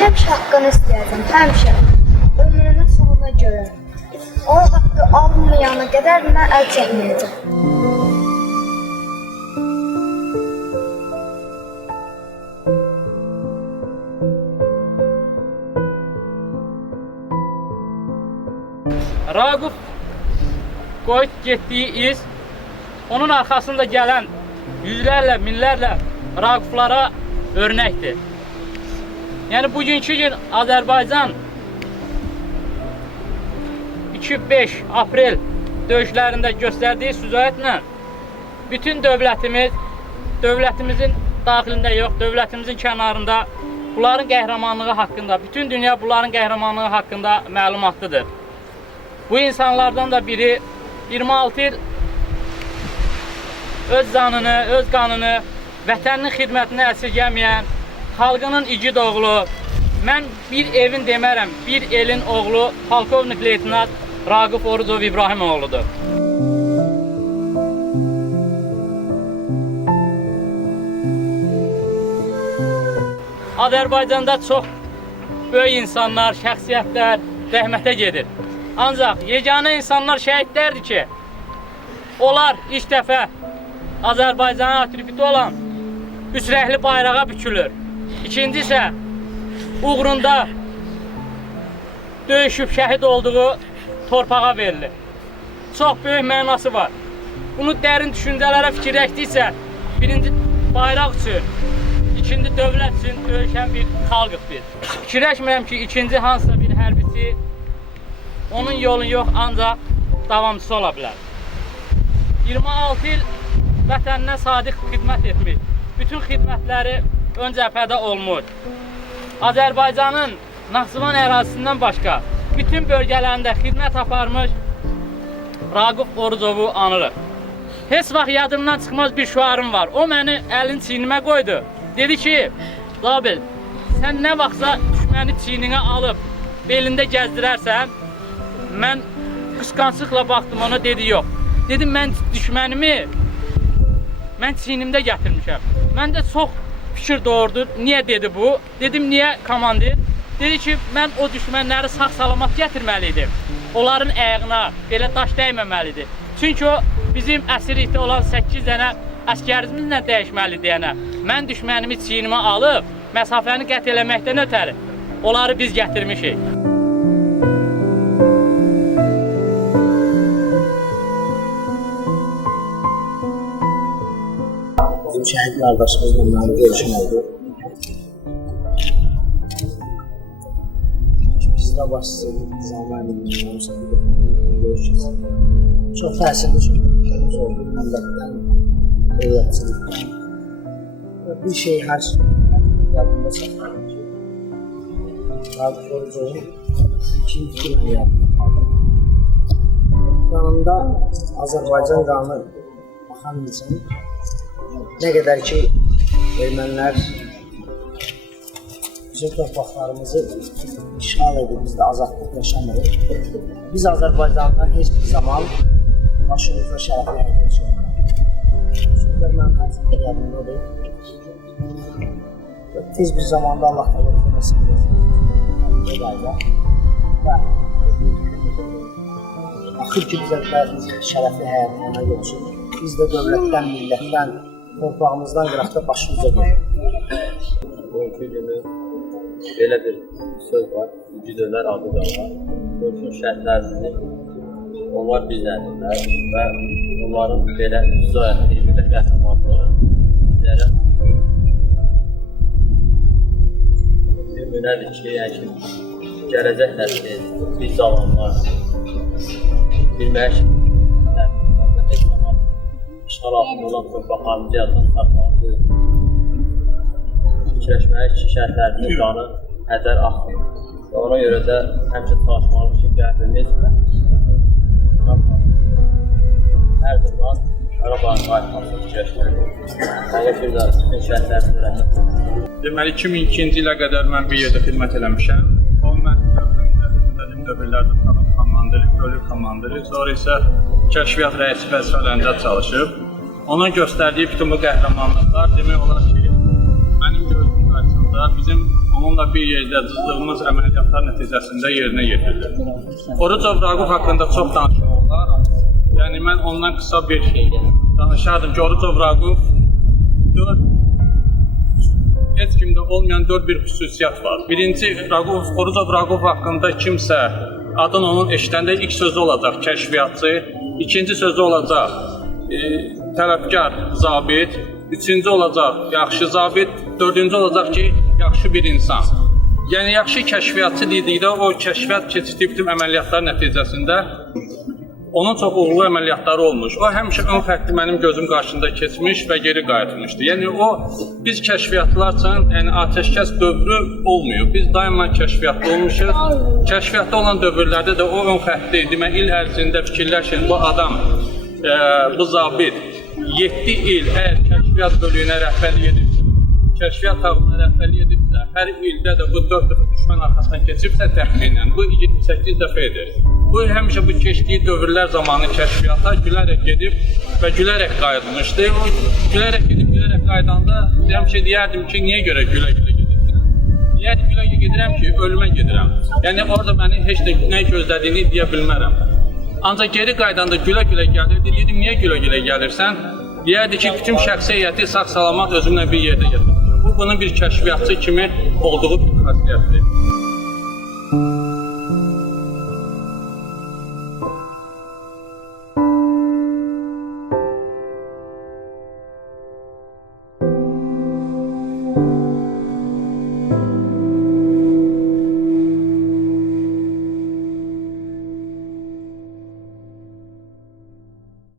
Həmişə haqqını istəyəcəm, həmişə. Ömrünün sonuna görə. O haqqı almayana qədər mən əl çəkməyəcəm. Raquf qoyub getdiyi iz, onun arxasında gələn yüzlərlə, minlərlə Raquflara örnəkdir. Yəni bugünkü gün Azərbaycan 2-5 aprel döyüşlərində göstərdiyi süzayətlə bütün dövlətimizin daxilində yox, dövlətimizin kənarında bunların qəhrəmanlığı haqqında, bütün dünya bunların qəhrəmanlığı haqqında məlumatlıdır. Bu insanlardan da biri 26 il öz canını, öz qanını, vətəninin xidmətini əsirgəməyən, xalqının igid oğlu, mən bir evin demərəm, bir elin oğlu Polkovnik Leytenant Raquf Orucov İbrahim oğludur. Azərbaycanda çox böyük insanlar, şəxsiyyətlər rəhmətə gedir. Ancaq yeganə insanlar şəhidlərdir ki, onlar ilk dəfə Azərbaycanın atributu olan üçrəkli bayrağa bükülür. İkinci isə uğrunda döyüşüb şəhid olduğu torpağa verilir. Çox böyük mənası var. Bunu dərin düşüncələrə fikirləşdiksə, birinci bayraq üçün, ikinci dövlət üçün döyüşən bir xalqıq biz. Fikirləşmirəm ki, ikinci hansısa bir hərbiçi onun yolun yox, ancaq davamçısı ola bilər. 26 il vətəninə sadiq xidmət etmiş, bütün xidmətləri ön cəbhədə olmuş. Azərbaycanın Naxçıvan ərazisindən başqa bütün bölgələrində xidmət aparmış Raquf Orucovu anırıq. Heç vaxt yadımdan çıxmaz bir şüarım var. O məni əlini çiynimə qoydu. Dedi ki, Zabil, sən nə vaxtsa düşməni çiyninə alıb belində gəzdirərsən, mən qısqanclıqla baxdım ona, dedi yox. Dedim, mən düşmənimi mən çiynimdə gətirmişəm. Məndə çox fikir doğurdu. Niyə dedi bu? Dedim, niyə komandir? Dedi ki, mən o düşmənləri sağ-salamat gətirməliydim. Onların ayağına belə daş dəyməməlidir. Çünki o bizim əsirlikdə olan 8 dənə əskərimizlə dəyişməlidir deyənə. Mən düşmənimi çiynimə alıb məsafəni qət eləməkdən ötəri onları biz gətirmişik. Bizim şəhid qardaşımızla mənim görüşüm oldu. Bizdə başlayıb zamanı görüşürüz. Çox təsirli söhbətlərimiz oldu. Millətdən, dövlətçilikdən. Bir şey hər yadımda saxlayın ki, Raquf Orucovun ikinci gün yadımda. Yanında Azərbaycan qanı baxan insan, nə qədər ki, ermənilər bizim torpaqlarımızı işğal edib, biz də azadlıq yaşamırıq. Biz Azərbaycanda heç bir zaman başımızda şərəfli həyat yaşayırıq. Sözlər mənim həzimdə yadımdadır. Tez bir zamanda Allah təala etməsin qayda və axır ki bizə şərəfli həyatına yolsun. Biz də dövlətdən, millətdən, torpağımızdan qıraqda başımıza qoyuq. Bugünkü günü belə bir söz var, gücüdürlər adı da var. Görsün şəhətlərini onlar bizlənirlər və onların belə üstü ayaqlayıb, belə qəhrəmanlığı bizlərə nümunədir ki, yəni ki, gələcək nəsil, biz zamanlar bilmək ki, heç zaman işğal altında olan torpaqlarımızı yaddan çıxartmalıdır. Fikirləşməli ki, şəhərlərimizin qanı hədər axmır. Ona görə də həmişə çalışmalıyıq ki, qəhrimiz hər zaman Qarabağın qayıtmasını fikirləşməliyik. Həqiqət bir də bütün şəhərlərimizə rəhmət. Deməli, 2002-ci ilə qədər mən bir yerdə xidmət eləmişəm. O mənim dövrlərdə bölük komandiri, sonra isə kəşfiyyat rəisi vəzifələrində çalışıb. Onun göstərdiyi bütün bu qəhrəmanlıqlar demək olar ki, mənim gözüm qarşısında bizim onunla bir yerdə düzdüyümüz əməliyyatlar nəticəsində yerinə yetirilir. Orucov Raquf haqqında çox danışmaq olar. Yəni, mən ondan qısa bir danışardım ki, Orucov Raquf heç kimdə olmayan 4 bir xüsusiyyət var. Birinci, Orucov Raquf haqqında kimsə adın onun eşidəndə ilk sözü olacaq kəşfiyyatçı, ikinci sözü olacaq tələbkar zabit, üçüncü olacaq yaxşı zabit, dördüncü olacaq ki, yaxşı bir insan. Yəni, yaxşı kəşfiyyatçı dedikdə o kəşfiyyat keçirdiyi bütün əməliyyatlar nəticəsində onun çox uğurlu əməliyyatları olmuş. O həmişə ön xətti mənim gözüm qarşısında keçmiş və geri qayıtmışdı. Yəni o biz kəşfiyyatlar üçün yəni atəşkəs dövrü olmuyor. Biz daima kəşfiyyatda olmuşuq. Kəşfiyyatda olan dövrlərdə də o ön xətti demək il ərzində fikirləşin bu adam bu zabit 7 il əgər kəşfiyyat bölüyünə rəhbərlik edibsə, kəşfiyyat tabına rəhbərlik edibsə, hər ildə də bu 4 dəfə düşmən arxasından keçibsə təxminən bu 28 dəfə edir. Bu həmişə bu keçdiyi dövrlər zamanı kəşfiyyata gülərək gedib və gülərək qayıtmışdı. O gülərək gedib, gülərək qayıdanda həmişə deyərdim ki, niyə görə gülə-gülə gedirsən? Niyə gülə-gülə gedirəm ki, ölümə gedirəm? Yəni orada məni heç də nə gözlədiyini deyə bilmərəm. Ancaq geri qaydanda gülə-gülə gəlirdi. Dedim, niyə gülə-gülə gəlirsən? Deyərdi ki, bütün şəxsi heyəti sağ-salamat özümlə bir yerdə gətirdim. Bu, bunun bir kəşfiyyatçı kimi olduğu bir xasiyyətdir.